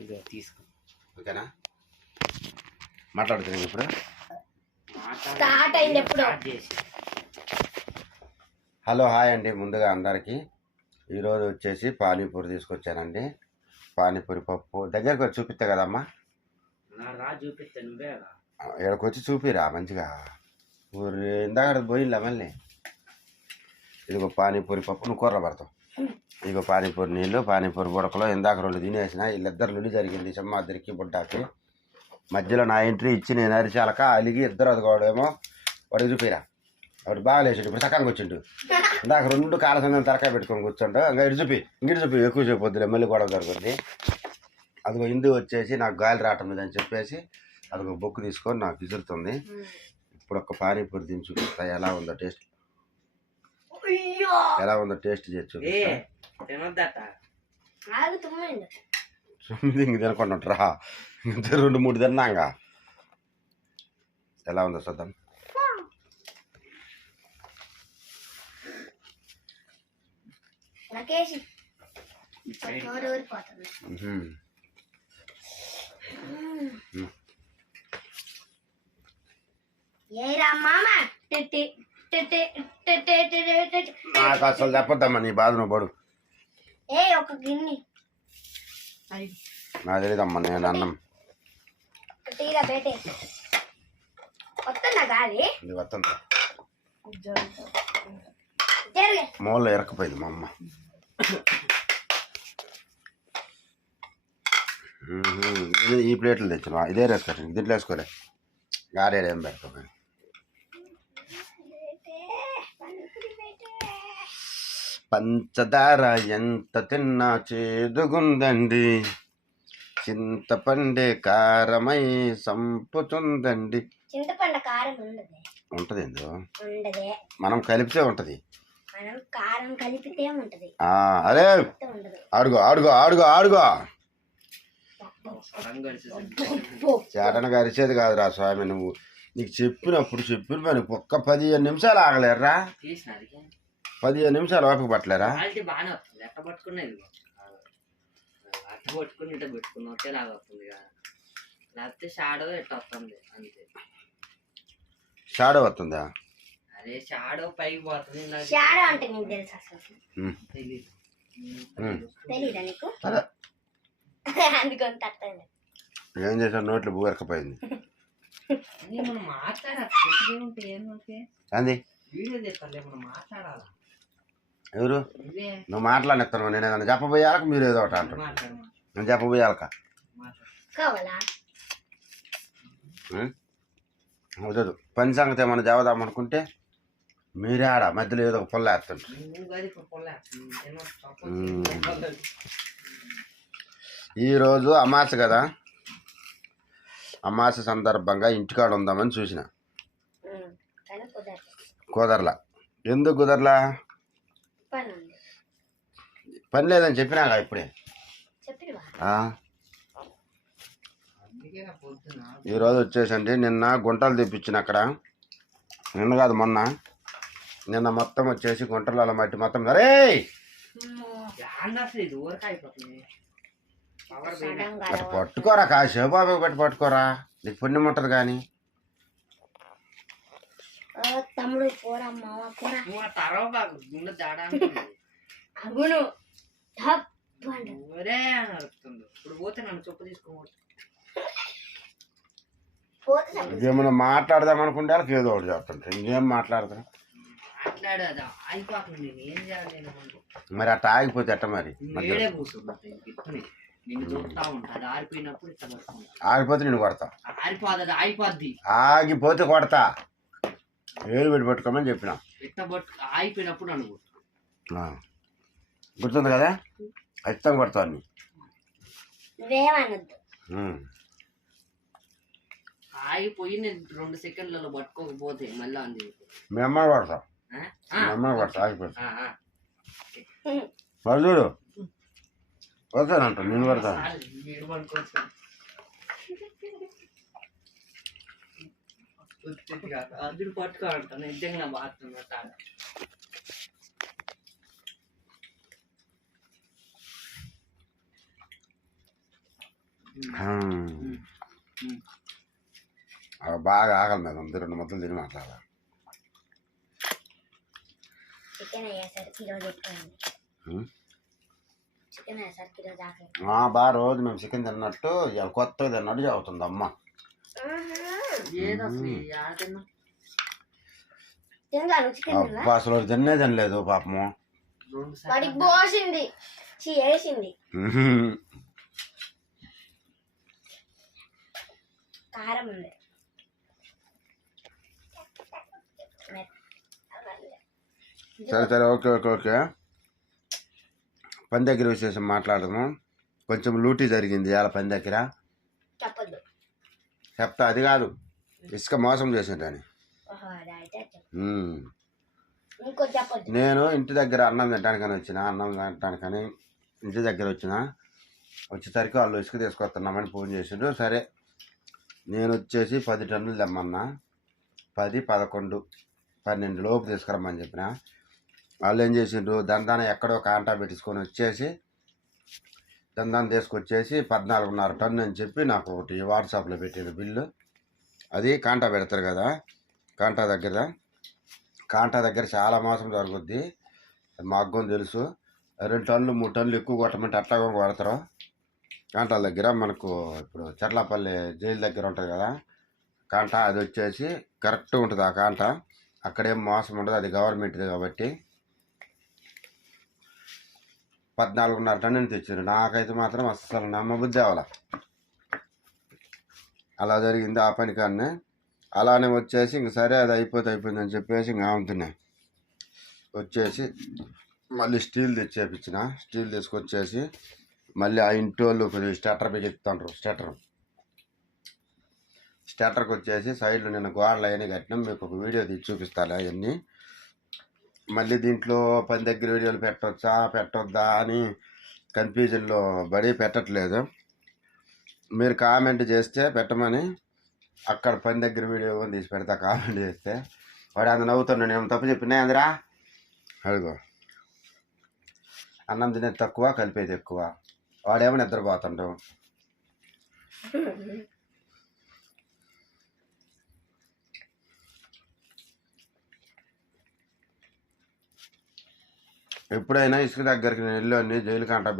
ఇదో తీసుకో. ఓకేనా? మాట్లాడుతున్నాను ఇప్పుడు. స్టార్ట్ అయింది ఎప్పుడు. హలో హాయ్ అండి. ముందుగా అందరికీ ఈరోజు వచ్చేసి పానీపూరి తీసుకొచ్చానండి. పానీపూరి పప్పు దగ్గరకు వచ్చి చూపిస్తా కదమ్మా. చూపిస్తా, నువ్వే ఇక్కడికి వచ్చి చూపిరా మంచిగా. ఊరి ఇందాక పోయిలా మళ్ళీ. ఇదిగో పానీపూరి పప్పు, నువ్వు కూర పడతావు. ఇదిగో పానీపూరి నీళ్ళు, పానీపూరి బుడకలో ఇందాక 2 తినేసిన. వీళ్ళిద్దరు లుడి జరిగింది సింహాద్రికి బుడ్డాకి. మధ్యలో నా ఎంట్రీ ఇచ్చి నేను అరిచాలక అలిగి ఇద్దరు అదిగోడేమో వాడికి చూపిరా. వాడు బాగా లేచాడు, ఇప్పుడు సకానికి వచ్చిండు. ఇందాక 2 కాళ్ళ సందం తలకాయ పెట్టుకొని కూర్చుండు. ఇంకా ఇటు చూపి ఎక్కువ సేపు వద్దులే, మళ్ళీ గొడవ జరుగుతుంది. అదిగో ఇందు వచ్చేసి నాకు గాలి రావటం లేదని చెప్పేసి అదిగో బొక్కు తీసుకొని నాకు విసురుతుంది. ఇప్పుడు ఒక పానీపూరి తిని చూపిస్తా ఎలా ఉందో టేస్ట్. ఎలా ఉందో టేస్ట్ చేసి చూపిస్తా. ఇంక తినకుండా 2-3 తిన్నాగా. ఎలా ఉందో చూద్దాం. నాకు అసలు చెప్పొద్దమ్మా నీ బాధ, నువ్వు పడు. నాకు తెలియదమ్మా, నేను అన్నం ఇది వస్తుంది. మూలలో ఇరక్కపోయింది మా అమ్మ. ఈ ప్లేట్లు తెచ్చిన ఇదే వేసుకోండి, దీంట్లో వేసుకోలే. గారేడు ఏం పెడతావు కానీ. పంచదార ఎంత తిన్నా చేదుగుందండి, చింతపండే కారమై సంపుతుందండి. చింతపండు కారం ఉంటది ఏందో, మనం కలిపితే ఉంటది. కారం కలిపితే ఉంటది. అరే ఆడుగో ఆడుగో ఆడుగో ఆడుగో. చేటన గరిచేది కాదురా స్వామి. నువ్వు నీకు చెప్పినప్పుడు చెప్పిన పని ఒక్క 15 నిమిషాలు ఆగలేరా? 15 నిమిషాలు ఓపిక పట్టలేరా? షాడో వస్తుందా? అదే షాడో పైకి పోతుంది. షాడో అంటే నీకు తెలుసా? తెలీదా నీకు? ఏం చేసాను, నోట్లో బూరకపోయింది. అంది ఎవరు? నువ్వు మాట్లాడిస్తాను. నేను ఏదైనా చెప్పబోయాక మీరు ఏదో ఒకటి అంటారు. నేను చెప్పబోయాక వద్దు. పని సంగతి ఏమన్నా చదవదామనుకుంటే మీరే ఆడ మధ్యలో ఏదో ఒక పొల్ల వేస్తుంటారు. ఈరోజు అమాస కదా, అమాస సందర్భంగా ఇంటికాడ ఉందామని చూసిన. కుదరలా. ఎందుకు కుదరలా? పని లేదని చెప్పినాగా ఇప్పుడే. ఈరోజు వచ్చేసండి నిన్న గుంటలు తెప్పించిన అక్కడ. నిన్న కాదు మొన్న. నిన్న మొత్తం వచ్చేసి గుంటలలో మట్టి మొత్తం. అరే పట్టుకోరా, కాసేపు పెట్టి పట్టుకోరా, నీకు పుణ్యం ఉంటుంది కానీ. తమ్ముడు ఏమన్నా మాట్లాడదాం అనుకుంటే వాళ్ళకి ఏదో ఒకటి చెప్తుంటారు. ఇంకేం మాట్లాడతారు? మరి అట్ట ఆగిపోతే ఎట్ట మరి? ఆగిపోతే నేను కొడతా. ఆగిపోతే కొడతా. ఏడు పెట్టి పట్టుకోమని చెప్పిన. ఆగిపోయినప్పుడు అనుకో. గుర్తుంది కదా, ఖచ్చితంగా కొడతాను. ఆగిపోయి నేను 2 సెకండ్లలో పట్టుకోకపోతే మళ్ళీ అంది మీ అమ్మాయి కొడతా. మీ అమ్మాయి కొడతా ఆగిపోతా. మరి చూడు కొడతానంట, నేను కొడతాను. అది పట్టుకోవాలంట నిజంగా బాగుంటుంది. బాగా ఆకలి మీద ఉంది. 2 ముద్దలు తిని మాట్లాడాలి. చికెన్ అయ్యేసరికి ఈరోజు ఎక్కువైంది. చికెన్ అయ్యేసరికి ఈరోజు ఆకలి. బాగా రోజు మేము చికెన్ తిన్నట్టు ఇవాళ కొత్తగా తిన్నట్టు చదువుతుంది అమ్మ. ఏదో అసలు యాడ తిన్నా? తినగాను చికెన్ తిన్నా. అబ్బా, అసలు వాడు తినలేదు పాపము. 2 వాడికి పోసింది వేసింది. కారం ఉంది. సరే ఓకే. పని దగ్గర విశేషం మాట్లాడదాము. కొంచెం లూటీ జరిగింది ఇవాళ పని దగ్గర. చెప్పొద్దు. చెప్తా, అది కాదు ఇసుక మోసం చేసిండని. ఇంకో చెప్పొద్దు. నేను ఇంటి దగ్గర అన్నం తినడానికని ఇంటి దగ్గర వచ్చేసరికి వాళ్ళు ఇసుక తీసుకొస్తున్నామని ఫోన్ చేసిండ్రు. సరే నేను వచ్చేసి 10 టన్నులు తెమ్మన్నా. 10, 11, 12 లోపు తీసుకురమ్మని చెప్పిన. వాళ్ళు ఏం చేసిండ్రు, దందాన ఎక్కడో కాంటా పెట్టించుకొని వచ్చేసి దందాన్ని తీసుకొచ్చేసి 14.5 టన్ను అని చెప్పి నాకు ఒకటి వాట్సాప్లో పెట్టిండ్రు బిల్లు. అది కాంటా పెడతారు కదా, కాంటా దగ్గర చాలా మోసం జరుగుద్ది. మాకు తెలుసు. 2 టన్నులు 3 టన్నులు ఎక్కువ కొట్టమంటే అట్లా కొడతారు కాంటాల దగ్గర. మనకు ఇప్పుడు చెర్లపల్లి జైలు దగ్గర ఉంటుంది కదా కాంటా, అది వచ్చేసి కరెక్ట్గా ఉంటుంది ఆ కాంటా. అక్కడేం మోసం ఉండదు, అది గవర్నమెంట్ది కాబట్టి. 14.5 టన్నుని తెచ్చారు. నాకైతే మాత్రం అస్సలు నమ్మబుద్ధి అవ్వాల. అలా జరిగింది ఆ పని కానీ. అలానే వచ్చేసి ఇంక సరే అది అయిపోయిందని చెప్పేసి ఇంక ఆముతున్నాయి. వచ్చేసి మళ్ళీ స్టీల్ తెచ్చేపించిన. స్టీల్ తీసుకొచ్చేసి మళ్ళీ ఆ ఇంటి వాళ్ళు కొద్దిగా స్టార్టర్ బిగిస్తుండ్రు. స్టార్టర్కి వచ్చేసి సైడ్లో నిన్న గోడలు అవన్నీ కట్టినాం. మీకు ఒక వీడియో తీసి చూపిస్తాను అవన్నీ. మళ్ళీ దీంట్లో పని దగ్గర వీడియోలు పెట్టొద్దా అని కన్ఫ్యూజన్లో పడి పెట్టట్లేదు. మీరు కామెంట్ చేస్తే పెట్టమని అక్కడ పని దగ్గర వీడియో తీసి పెడతా. కామెంట్ చేస్తే వాడు అంత నవ్వుతున్నాడు. నేను తప్పు చెప్పినా అందరా అడుగు. అన్నం తినేది తక్కువ, కలిపేది ఎక్కువ. వాడేమో నిద్రపోతుండు. ఎప్పుడైనా ఇసుక దగ్గరికి నేను వెళ్ళి జైలు కాంటా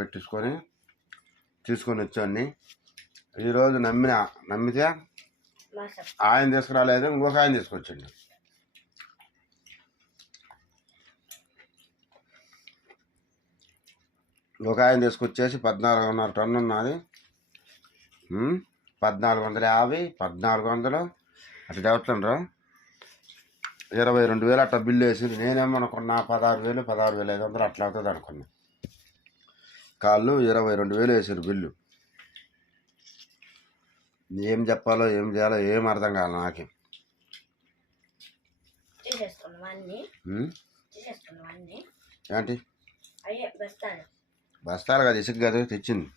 తీసుకొని వచ్చాన్ని. ఈరోజు నమ్మితే ఆయన తీసుకురాలేదు, ఇంకొక ఆయన తీసుకొచ్చిండు. ఒక ఆయన తీసుకొచ్చేసి 14.5 టన్ను ఉన్నది. 1450, 1400 అట్లా చెబుతుండ్రు. 22,000 అట్లా బిల్లు వేసింది. నేనేమనుకున్నా 16,500 అట్లా అవుతుంది అనుకున్నా. కాళ్ళు 22,000 వేసారు బిల్లు. ఏం చెప్పాలో ఏం చేయాలో ఏం అర్థం కాదు నాకే. ఏంటి బస్తాలు కదా, ఇసుక కదా తెచ్చింది.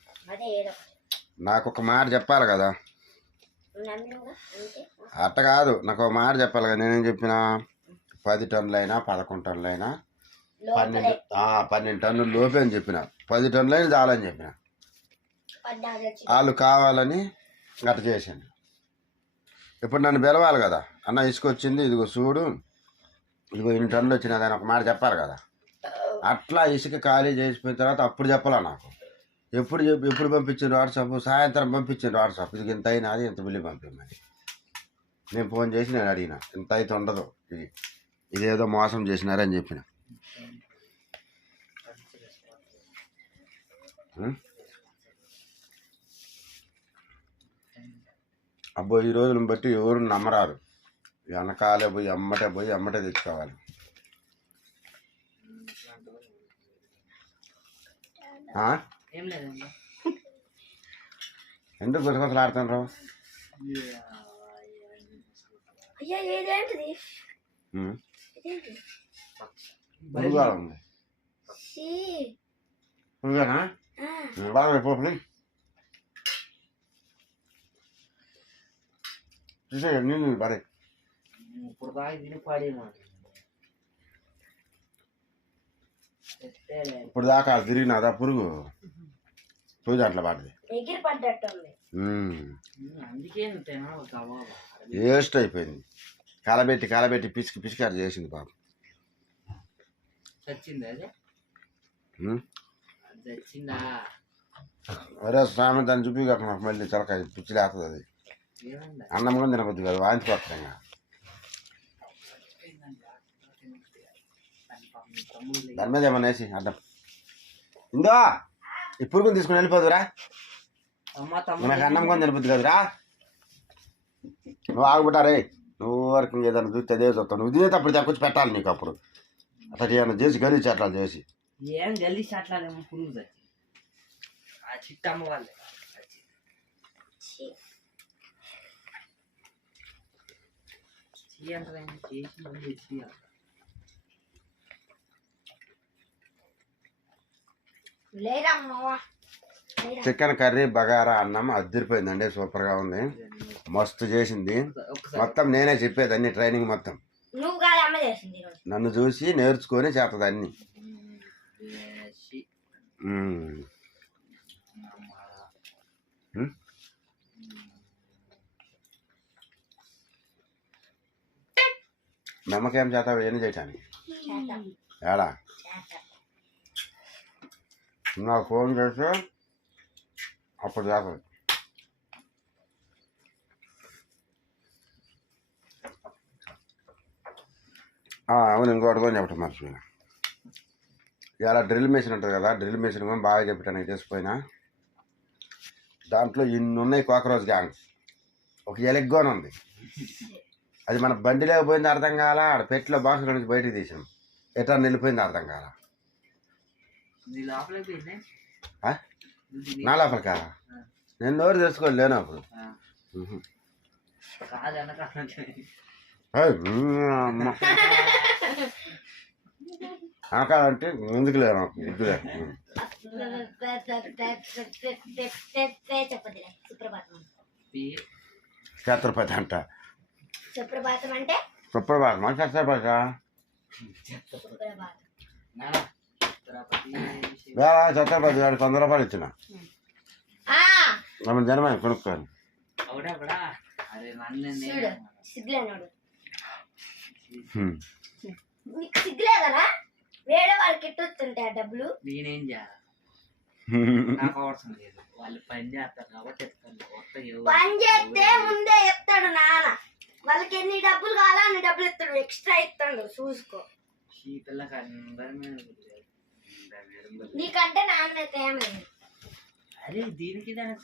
నాకు ఒక మాట చెప్పాలి కదా. అట్ట కాదు, నాకు ఒక మాట చెప్పాలి కదా. నేనేం చెప్పిన 10 టన్నులైనా 11 టన్నులైనా 12 టన్నులు లోపే అని చెప్పిన. 10 టన్నులైనా చాలని చెప్పిన. వాళ్ళు కావాలని అట్ట చేశాను. ఇప్పుడు నన్ను పిలవాలి కదా, అన్న ఇసుక వచ్చింది, ఇదిగో చూడు, ఇదిగో 2 టన్నులు వచ్చినది అని ఒక మాట చెప్పాలి కదా. అట్లా ఇసుక ఖాళీ చేసిపోయిన తర్వాత అప్పుడు చెప్పాలా నాకు. ఎప్పుడు పంపించిండ్రు వాట్సాప్? సాయంత్రం పంపించిండ్రు వాట్సాప్. ఇది ఇంత అయినా అది ఇంత బిల్లు పంపించమని. నేను ఫోన్ చేసి నేను అడిగిన, ఇంత అయితే ఉండదు, ఇదేదో మోసం చేసినారని చెప్పిన. అబ్బో ఈ రోజులను బట్టి ఎవరు నమ్మరారు. వెనకాలే పోయి అమ్మటే తెచ్చుకోవాలి. ఎందుకు గుసగుసలాడుతున్నారు? పురుగా ఉంది. పురుగానా? బాగా పోపుని చూసే నీళ్ళు పడే. ఇప్పుడు బాగా తిని పడేమో. ఇప్పుడు దాకా తిరిగినాదా పురుగు? పూజ అట్లా పడుతుంది ఎగిరి పడ్డట్టు ఉంది. అందుకే తినాలి కబాబ్. వేస్ట్ అయిపోయింది. కాలబెట్టి పిసికి పిసికారు చేసింది పాప. చచ్చింది అదే చచ్చిందా? అరే స్వామి దాన్ని చూపి కాక నాకు మళ్ళీ చలకాయ పిచ్చి లేస్తుంది. అది అన్నం కూడా తినకొద్దు కదా, వాంతి పడుతుంది. దాని మీద ఏమన్నా వేసి అడ్డం ఇందో ఈ పురుగుని తీసుకుని వెళ్ళిపోదురా. నాకు అన్నం కూడా తినబుద్ది కదరా. నువ్వు ఆగుబట్టారే, నువ్వు వరకు ఏదైనా చూస్తే అదే చూస్తావు. నువ్వు తినేటప్పుడు తెచ్చి పెట్టాలి నీకు. అప్పుడు అట్లా ఏమన్నా చేసి గలీచి అట్లా చేసి ఏం గలీచి అట్లానేమో పురుగు చచ్చి ఆ చిట్టమ్మ వాళ్ళే చికెన్ కర్రీ బగారా అన్నం అదిరిపోయిందండి. సూపర్గా ఉంది, మస్తు చేసింది. మొత్తం నేనే చెప్పేది అన్ని ట్రైనింగ్ మొత్తం. నన్ను చూసి నేర్చుకొని చేస్తుంది అన్ని. నమ్మకేం చేస్తావు ఏం చేయటానికి? ఏడా నాకు ఫోన్ చేస్తే అప్పుడు చేస్తుంది. అవును, ఇంకోటి కూడా చెప్పటం మర్చిపోయినా. ఇలా డ్రిల్ మెషిన్ ఉంటుంది కదా, డ్రిల్ మెషిన్ కూడా బాగా చెప్పటానికి చేసిపోయినా. దాంట్లో ఇన్ని ఉన్నాయి కాక్రోచ్ గ్యాంగ్స్. ఒక ఎలెగ్గానే ఉంది. అది మన బండిలో పోయింది అర్థం కాల. ఆడ పెట్టిలో బాక్స్ నుంచి బయటకు తీసాం. ఎట్లా నిలిపోయింది అర్థం కాల. నా లోపలికా? నేను నోరు తెచ్చుకోలేను అప్పుడు. అనకాలంటే ఎందుకు లేను బుద్ధి లేదు. ఛత్రపతి అంట. సుప్రభాతం అంటే సుప్రభాతమా ఛత్రపతి? ఛత్రపతి గారికి 100 రూపాయలు ఇచ్చిన ఆమె జనమని కొనుక్కోని. సిగ్గులేనాడు, నీకు సిగ్గులేదనా? వేరే వాళ్ళకి ఎట్టొస్తుంటే ఆ డబ్బులు నేనేం చేయాలి? నాకు అవసరం లేదు. వాళ్ళు పని చేస్తారు కాబట్టి పని చేస్తే ముందే ఎత్తాడు నాన్న. వాళ్ళకి ఎన్ని డబ్బులు కావాలో అన్ని డబ్బులు ఇస్తాడు, ఎక్స్ట్రా ఇస్తాడు. చూసుకో. ఈ పిల్లకి అందరి నీకంటే నాన్న ఏం లేదు. అరే దీనికి దానికి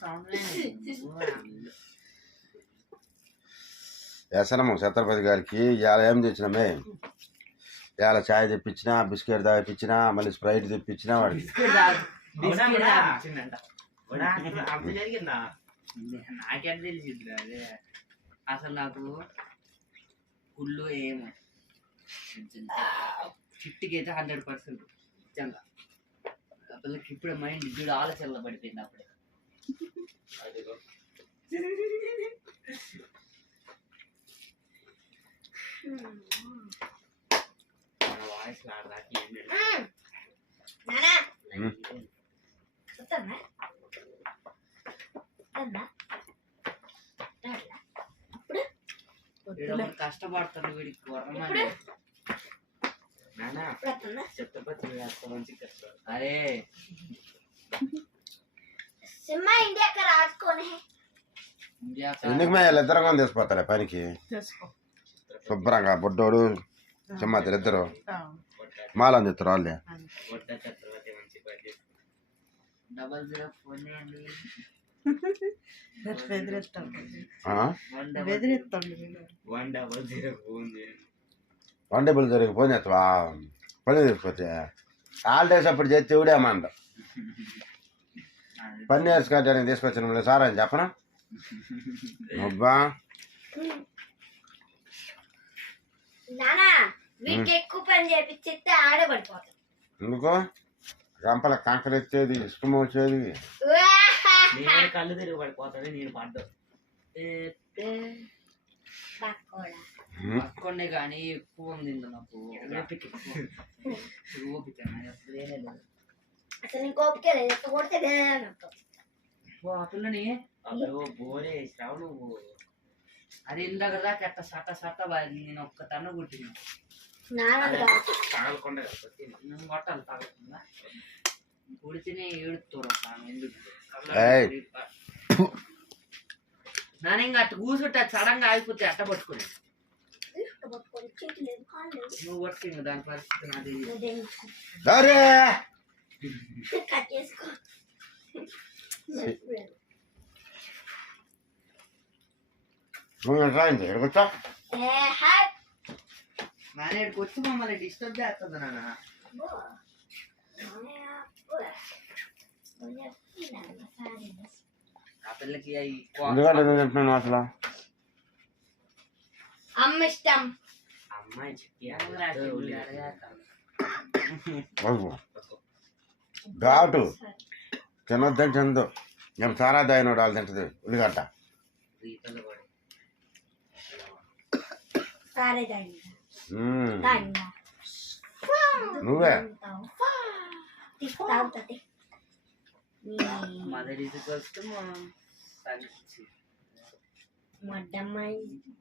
వ్యసనము ఛత్రపతి గారికి. ఇవాళ ఏం తెచ్చినామే? ఇవాళ ఛాయ్ తెప్పించినా, బిస్కెట్ తెప్పించినా, మళ్ళీ స్ప్రైట్ తెప్పించినా. వాడికి జరిగిందా? నాకేం తెలిసింది అదే. అసలు నాకు కుళ్ళు ఏమో చిట్టికి అయితే 100% నిజంగా. పిల్లకి ఇప్పుడు మైండ్ చూడు ఆలోచనలో పడిపోయింది అప్పుడే. వాయిస్ ఆడదాకి కష్టపడతాడు వీడికి. అరే సినిమా ఇండియాకి రాసుకొని ఎందుకు మేము వీళ్ళిద్దరం కూడా తీసిపోతారా పనికి? శుభ్రంగా బొడ్డోడు చెమ్మాతారు ఇద్దరు మాల అందిస్తారు వాళ్ళే. 00 ఫోన్ చేయండి. 100 ఫోన్ చేస్తావా? పని తీసిపోతే హాలిడేస్ అప్పుడు చేస్తే ఇవిడేమంట. పని నేర్చుకోవడానికి తీసుకొచ్చిన సార్ అని చెప్పనా? అబ్బా వీటికి ఎక్కువ పని చేపిస్తే ఆడే పడిపోతాడు. ఎందుకో గంపల కంకర ఎత్తేది, ఇష్టం వచ్చేది. కళ్ళు తిరిగి పడిపోతాడు. నేను పడ్డా పక్కొండే కానీ ఎక్కువ ఉంది నాకు. అసలు నీకు ఓపిక లేదు. కొడితే ఆ పిల్లని బోరే శ్రావణు అది ఇందాక దాకా ఎట్ట సట సట నేను ఒక్క తన్ను కుట్టిన తగలకుండా నేను కొట్టాలి తగలకుండా కుడితేనే ఏడుతాడు ఎందుకు నాన్న ఇంకా అట్ట కూర్చుంటే సడన్ గా ఆగిపోతే అట్ట పట్టుకుని నువ్వు పట్టుకు దాని పరిస్థితి నాది ఎక్కడికొచ్చా నాన్న ఇక్కడికి వచ్చి మమ్మల్ని డిస్టర్బ్ చేస్తుంది నాన్న ఆ పిల్లకి ఎందుకంటే అసలు అమ్మ ఇష్టం అమ్మాయి చెప్పి ఘాటు తినొద్దని తినదు నేను సారా దాయినోడు వాళ్ళు తింటది ఉల్లిగడ్డ నువ్వే mother is equals to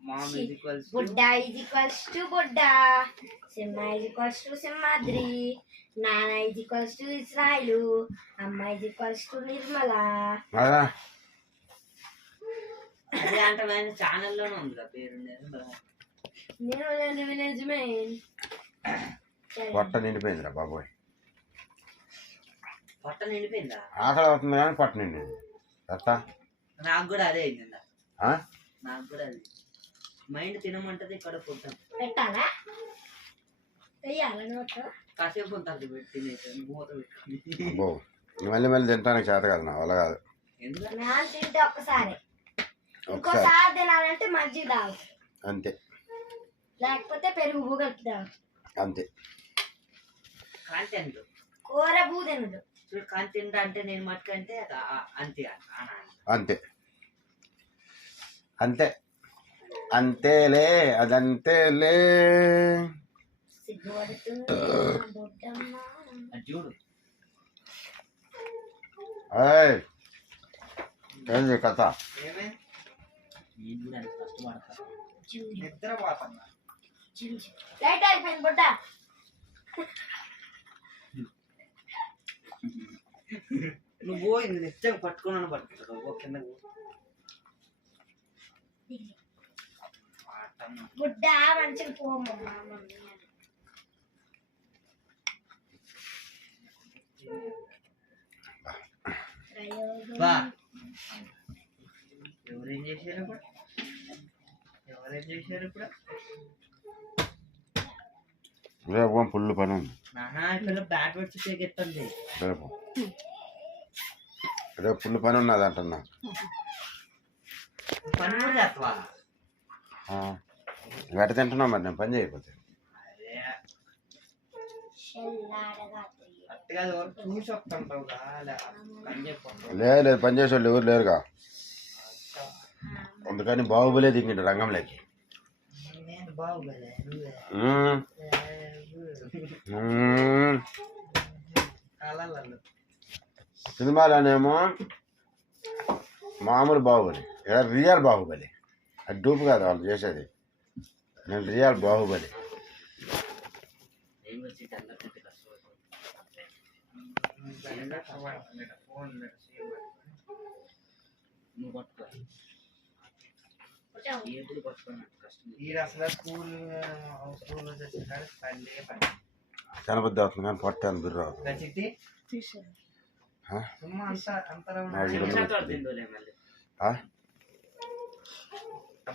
mom is equals to Buddha is equals to Buddha. Simha is equals to Simhadri. Nana is equals to Israelu. Amma is equals to Nirmala. అదే అంటే ఆయన ఛానల్లోనే ఉంది పేరు నేను విలేజ్ మెయిన్ పొట్ట నిండిపోయిందిరా బాబోయ్ పొట్ట నిండిపోయిందా ఆకలి అవుతుంది కానీ పొట్ట నిండింది అట్టా నాకు కూడా అదే అయింది నాకు కూడా అది మైండ్ తినమంటది ఇక్కడ పుట్టాం పెట్టాలా వెయ్యాలా కాసేపు ఉంటుంది తినేసి మూత పెట్టుకుని మళ్ళీ మళ్ళీ తింటానికి చేత కాదు నా వల్ల కాదు నేను తింటే ఒక్కసారి ఇంకోసారి తినాలంటే మజ్జిగ తాగు అంతే లేకపోతే పెరుగు కలిపి తాగు అంతే కాంటెంట్ కూర బూ తినదు చూడు కాంటెంట్ అంటే నేను మట్టుకంటే అంతే అంతే అంతే అంతేలే అదంతేలే చూడు ఏంది కథ నిద్ర పోతున్నా లైట్ అయిపోయింది బుడ్డ నువ్వు నిత్యం పట్టుకున్నాను పట్టుకుంటావు కింద బుడ్డ మంచిగా పోమ్మా ఎవరేం చేశారు ఇప్పుడు ఎవరేం చేశారు ఇప్పుడు రేపు పుల్లు పని ఉంది నానా ఇక్కడ బ్యాట్ వచ్చి చేకెత్తండి రేపు రేపు పుల్లు పని ఉన్నది అంటున్నా పని కూడా చేస్తావా గట్ట తింటున్నావు మరి నేను పని చేయకపోతే చూసి వస్తుంటావు లేదు పని చేసేవాళ్ళు ఎవరు లేరుగా అందుకని బాహుబలే దిగిండు రంగంలోకి సినిమాలోనేమో మామూలు బాహుబలి ఇక్కడ రియల్ బాహుబలి అది డూపు కాదు వాళ్ళు చేసేది నేను రియల్ బాహుబలి కనబద్ది అవుతుంది కానీ పొట్టాను బిర్రు అవుతుంది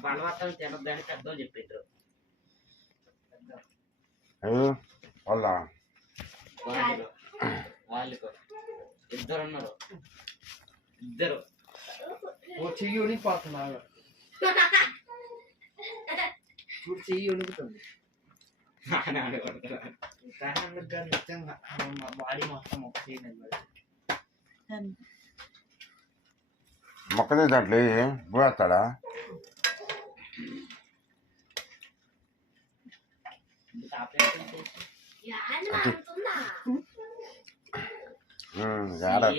బలవంతం తినద్దని పెద్దలు చెప్పారు వాళ్ళ వాళ్ళు ఇద్దరు ఉన్నారు ఇద్దరు చెయ్యి ఉనికిపోతున్నారు చూడు చెయ్యి ఉనుకుతుంది నిజంగా బాడీ మొత్తం ఒక మొక్కదే దాంట్లో పోస్తాడా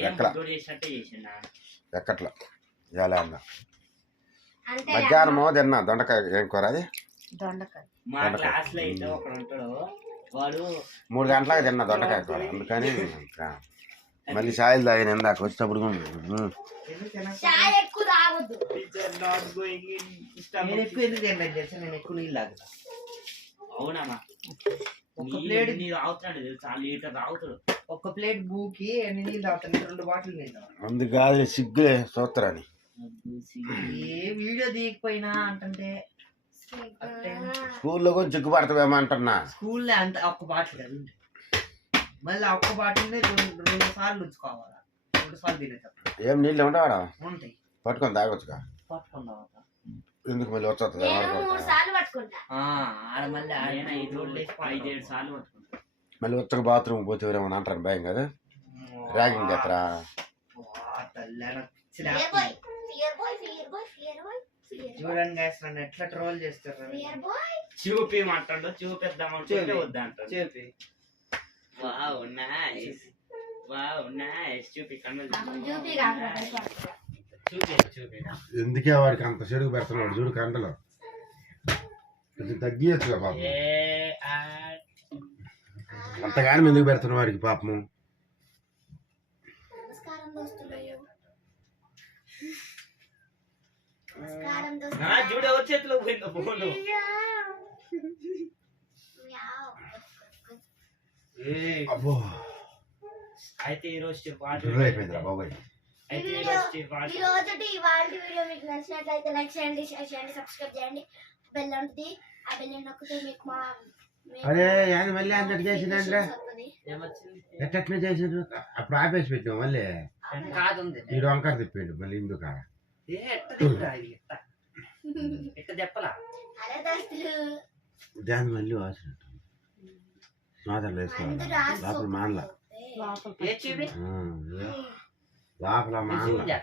ఎక్కడ చేసినట్టే చేసిండా ఎక్కట్లా ఎలా అన్నా అంతే మధ్యాహ్నమో తిన్నా దొండకాయ ఏం కూర అది దొండకాయ. మా క్లాస్ లో అయితే ఒకడు ఉంటాడు, వాడు 3 గంటలకు తిన్నా దొండకాయ కూర. అందుకని ఇంకా మళ్ళీ సాయిల్ తాగిన ఇందాక వచ్చేటప్పుడు చాయ్ ఎక్కువ తాగొద్దు. నేను ఎక్కువ ఎందుకు తింటాను తెలుసా, నేను ఎక్కువ నీళ్ళు తాగుతా. అవునమ్మా, ఒక ప్లేట్ నీళ్ళు తాగుతున్నాడు తెలుసా, 1 లీటర్ తాగుతాడు. ఒక ప్లేట్ బూకి ఎన్ని నీళ్ళు తాగుతాను, 2 బాటిల్ నీళ్ళు. అందుకు కాదు సిగ్గులే చూస్తారని ఏ వీడియో తీయకపోయినా అంటే స్కూల్లో కొంచెం చిక్కు పడతావేమో అంటున్నా. స్కూల్లో అంత ఒక్క బాటిల్ కదా, మళ్ళీ ఒక్క బాటిల్ రెండు సార్లు ఉంచుకోవాలా, 2 సార్లు తినేటప్పుడు. ఏం నీళ్ళు ఉండవాడా ఉంటాయి, పట్టుకొని తాగొచ్చుగా. పట్టుకుందాం. ఎందుకు మళ్ళీ వచ్చేస్తుంది నేను 3 సార్లు పట్టుకుంటా. ఆడ మళ్ళీ ఆయన 5-7 సార్లు పట్టుకుంటా. మళ్ళీ వచ్చక బాత్రూమ్ పోతే ఎవరేమో అంటారు భయం కదా, ర్యాగింగ్ చేస్తారా. చూడండి guys, నన్ను ఎట్లా ట్రోల్ చేస్తారు. చూపి మాట్లాడు, చూపిద్దామంటే వద్దంటాడు. చూపి వావ్ నైస్, వావ్ నైస్. చూపి కన్నులు చూపి. ఎందుకే వాడికి అంత చెడుగు పెడుతున్నాడు చూడు కండలో. కొంచెం తగ్గియచ్చుగా పాపం, అంతగాని ఎందుకు పెడుతున్నా వాడికి పాపము. చూడు ఎవరి చేతిలో పోయిందో ఫోన్. అబ్బో అయితే ఈ రోజు అయిపోయిందిరా బాబాయ్. అయితే ఈ రోజు ఈ రోజుటి ఇవాళ వీడియో మీకు నచ్చినట్లయితే లైక్ చేయండి, షేర్ చేయండి, సబ్స్క్రైబ్ చేయండి. బెల్ ఉంటుంది, ఆ బెల్ నొక్కితే మీకు మా అరే అది మళ్ళీ అంతటి చేసిందంటే ఏమొచ్చింది ఎట్లా చేసిండు. అప్పుడు ఆపేసి పెట్టాం మళ్ళీ కాదు ఈ వంకర తిప్పిండు మళ్ళీ ఇందుక. ఎట్ట చెప్పలా అరే దోస్తులు దాన్ని మళ్ళీ వాసన మాటలు వేసుకోవాలి లోపల మానలా, లోపల మానలా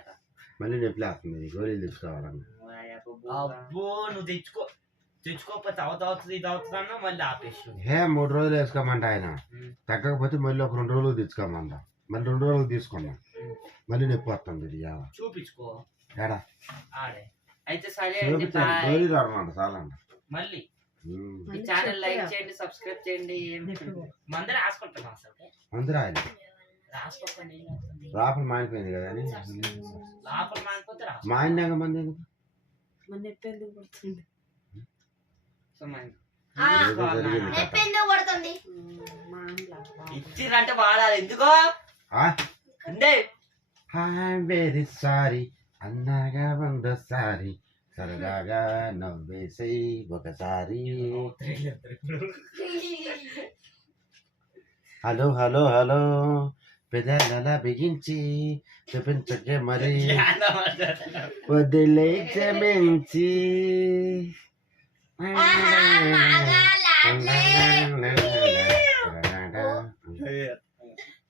మళ్ళీ నొప్పిలేస్తుంది. గోళీలు తెచ్చుకోవాలన్నా. అబ్బో నువ్వు తెచ్చుకోకపోతే అవుతుంది ఇది అవుతుందన్నా మళ్ళీ ఆపేసి. 3 రోజులు వేసుకోమంట ఆయన, తగ్గకపోతే మళ్ళీ ఒక 2 రోజులు తెచ్చుకోమంట. మళ్ళీ 2 రోజులు తీసుకున్నాం, మళ్ళీ నొప్పి వస్తుంది. ఇది చూపించుకో ఏడా ఆడే. అయితే సరే గోళీలు అన్నమాట చాలా అంట. మళ్ళీ ఈ ఛానల్ లైక్ చేయండి, సబ్స్క్రైబ్ చేయండి. మందర రాసుకుంటాం అసలు అందరూ ఆయన రాసుకోకండి, లోపల మానిపోయింది కదా అని లోపల మానిపోతే రాసు. మాన్యాక మంది ఎందుకు పడుతుంది. ఇచ్చిరంటే వాడాలి ఎందుకో అంటే. ఐఎమ్ వెరీ సారీ అన్నాగా 100 సారీ సరదాగా నవ్వేసై ఒకసారి. హలో హలో హలో పెదల బిగించి చూపించకే మరి వదిలే క్షమించి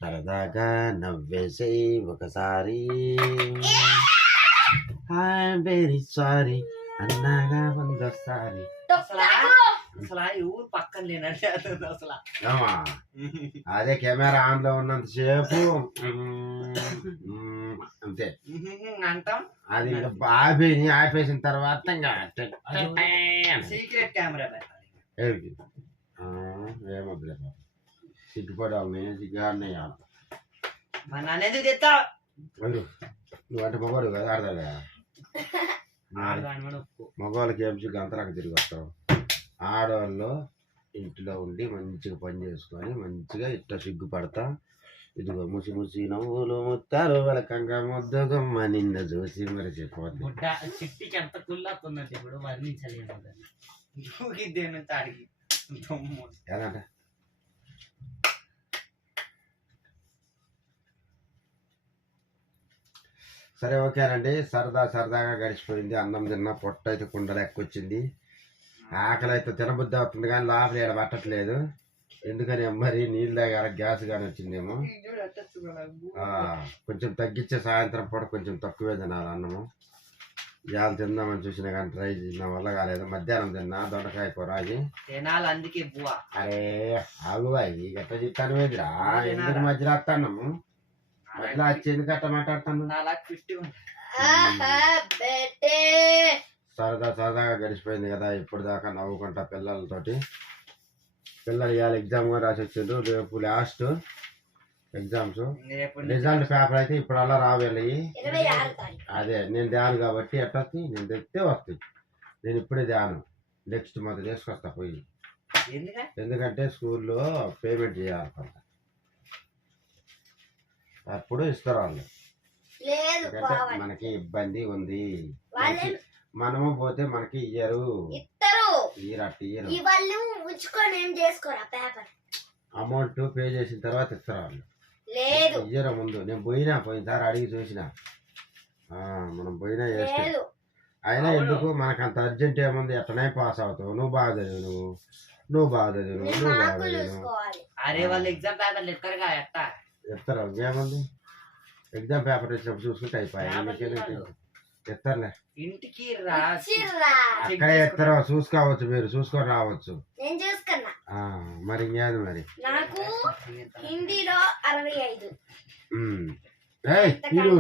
సరదాగా నవ్వేసై ఒకసారి. ఐఎమ్ వెరీ సారీ అన్నాగా 100 సారీ. అసలు ఆ ఊరు పక్కన లేనంటే అసలు అదే కెమెరా ఆన్ లో ఉన్నంత సేపు అంతే అంటాం. అది ఆపేసిన తర్వాత ఇంకా సీక్రెట్ కెమెరా ఏమొద్దులే సిగ్గుపడాలని సిగ్గానే మా నాన్న ఎందుకు తెస్తా. నువ్వంటే మగవాడు కదా ఆడదా మగవాళ్ళకి ఏం సిగ్గు అంతరాక తిరిగి వస్తావు. ఆడవాళ్ళు ఇంట్లో ఉండి మంచిగా పని చేసుకొని మంచిగా ఇట్లా సిగ్గుపడతా. ఇదిగో ముసి ముసి నవ్వులు ముత్తారు వలకంగా ముద్దగమ్మ నిన్న చూసి మరి చెప్పవద్దు. చిట్టికి ఎంత కుళ్ళవుతుందంటే ఇప్పుడు వర్ణించలేము. తాడికి ఏదంట సరే ఓకేనండి. సరదాగా గడిచిపోయింది. అన్నం తిన్నా, పొట్ట అయితే కుండలు ఎక్కువచ్చింది. ఆకలి అయితే తినబుద్ధి అవుతుంది కానీ లోపల ఏడ పట్టట్లేదు. ఎందుకని మరి నీళ్ళు తాగాల గ్యాస్ కానీ వచ్చిందేమో. కొంచెం తగ్గించే సాయంత్రం పూట కొంచెం తక్కువే తినాలి అన్నము. ఇవాళ తిందామని చూసినా కానీ ట్రై చేసిన వల్ల కాలేదు. మధ్యాహ్నం తిన్నా దొండకాయ కూర అది తినాలి అందుకే బువ్వా. అరే ఆగుబాయి గట్ట చెప్తాను వేదిరా ఎందుకు మధ్యలో వస్తాము. అట్లా వచ్చేందుకు అట్లా మాట్లాడుతాను నాలా 50 ఉంది. ఆహా, బెటే. సరదాగా గడిచిపోయింది కదా ఇప్పుడు దాకా నవ్వుకుంటా పిల్లలతోటి. పిల్లలు ఇవాళ ఎగ్జామ్ కూడా రాసి వచ్చిండ్రు. రేపు లాస్ట్ ఎగ్జామ్స్. రేపు రిజల్ట్ పేపర్ అయితే ఇప్పుడు అలా రావాలి. 26వ తారీఖు. అదే నేను ధ్యాను కాబట్టి ఎట్లా వస్తాయి, నేను తెస్తే వస్తాయి. నేను ఇప్పుడే ధ్యాను నెక్స్ట్ మంత్ తీసుకొస్తా పోయి. ఎందుకంటే స్కూల్లో పేమెంట్ చేయాలి కొంత, అప్పుడు ఇస్తారు వాళ్ళు. లేదు ఎందుకంటే పోవాలి. మనకి ఇబ్బంది ఉంది. వాళ్ళే మనము పోతే మనకి ఇయ్యరు, ఇస్తారు. ఇయ్యరు. ఈ వాళ్ళు ఉంచుకొని ఏం చేసుకోరా పేపర్. అమౌంట్ పే చేసిన తర్వాత ఇస్తారు వాళ్ళు. లేదు ఇయ్యరు ముందు. నేను పోయినసారి అడిగి చూసిన. మనం పోయినా చేస్తే లేదు. అయినా ఎందుకు మనకు అంత అర్జెంట్ ఏముంది, ఎట్టనే పాస్ అవుతావు. నువ్వు బాగా చదివు, నువ్వు బాగా చదివు, నేను నువ్వు బాగా మార్కులు చదివు. చూసుకోవాలి. అరే వాళ్ళు ఎగ్జామ్ పేపర్లు ఎత్తారుగా ఎట్టా చెప్తారు ఏముంది, ఎగ్జామ్ పేపర్ వచ్చినప్పుడు చూసుకుంటే అయిపోయాయి. చెప్తారులే, ఇంటికి రా ఇచ్చిర్రా. అక్కడే చెప్తారో చూసుకోవచ్చు, మీరు చూసుకొని రావచ్చు. నేను చూసుకున్నా. మరి ఇంకేది మరి. నాకు హిందీలో 65,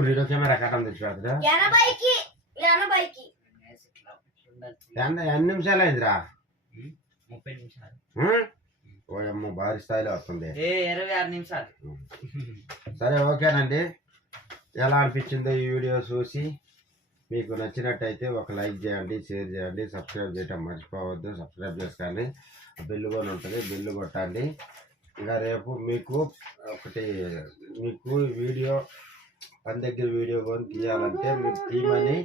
వీడు కెమెరా కట్టం తెచ్చి పెడతాడా? 80కి 80కి. ఎన్ని నిమిషాలు అయిందిరా? 30 నిమిషాలు. ఓ అమ్మ భారీ స్థాయిలో వస్తుంది. 26 నిమిషాలు. సరే ఓకేనండి. ఎలా అనిపించిందో ఈ వీడియో చూసి మీకు నచ్చినట్టయితే ఒక లైక్ చేయండి, షేర్ చేయండి, సబ్స్క్రైబ్ చేయటం మర్చిపోవద్దు. సబ్స్క్రైబ్ చేసుకోండి, బెల్లు కూడా ఉంటుంది, బెల్లు కొట్టండి. ఇంకా రేపు మీకు వీడియో పని దగ్గర వీడియో కూడా తీయాలంటే మీకు తీయమని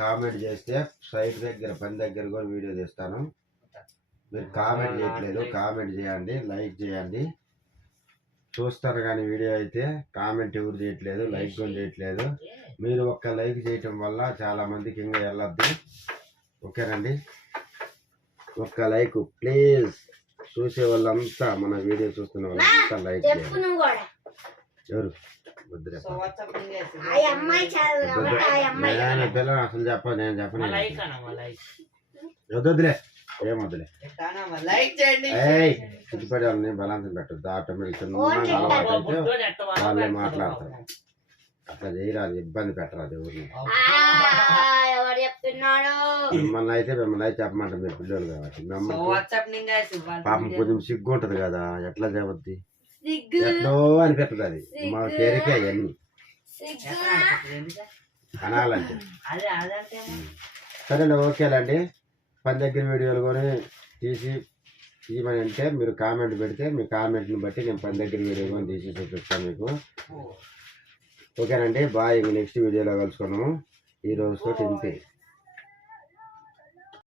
కామెంట్ చేస్తే సైట్ దగ్గర పని దగ్గర కూడా వీడియో తీస్తాను. మీరు కామెంట్ చేయట్లేదు, కామెంట్ చేయండి, లైక్ చేయండి. చూస్తారు కానీ వీడియో అయితే కామెంట్ ఎవరు చేయట్లేదు, లైక్ కూడా చేయట్లేదు. మీరు ఒక్క లైక్ చేయటం వల్ల చాలా మందికి ఇంకా వెళ్ళద్దు. ఓకేనండి, ఒక్క లైక్ ప్లీజ్. చూసే వాళ్ళంతా, మన వీడియో చూస్తున్న వాళ్ళంతా లైక్ చేయండి. ఎవరు పిల్లలు అసలు చెప్ప, నేను చెప్పను. వద్దులే, ఏం వద్దులే. సిద్ధిపడి వాళ్ళని బలాంతం పెట్టద్దు. ఆటోమేటిక్ అలవాటు అయితే వాళ్ళే మాట్లాడతారు. అట్లా చేయరాదు, ఇబ్బంది పెట్టరాదు ఎవరిని. మిమ్మల్ని అయితే చెప్పమంటారు, మీరు పిల్లలు కాబట్టి. పాపం కొంచెం సిగ్గు ఉంటది కదా, ఎట్లా చెప్పద్ది, ఎట్లో అనిపిస్తుంది. అది మా కేరికే అవన్నీ అనాలంటే. సరేలే, ఓకేలండి. పని దగ్గర వీడియోలు కూడా తీయమని అంటే మీరు కామెంట్ పెడితే మీ కామెంట్ని బట్టి నేను పని దగ్గర వీడియో కూడా తీసి చూపిస్తాను మీకు. ఓకేనండి, బాయ్. నెక్స్ట్ వీడియోలో కలుసుకున్నాము. ఈ రోజుతో ఇంతే.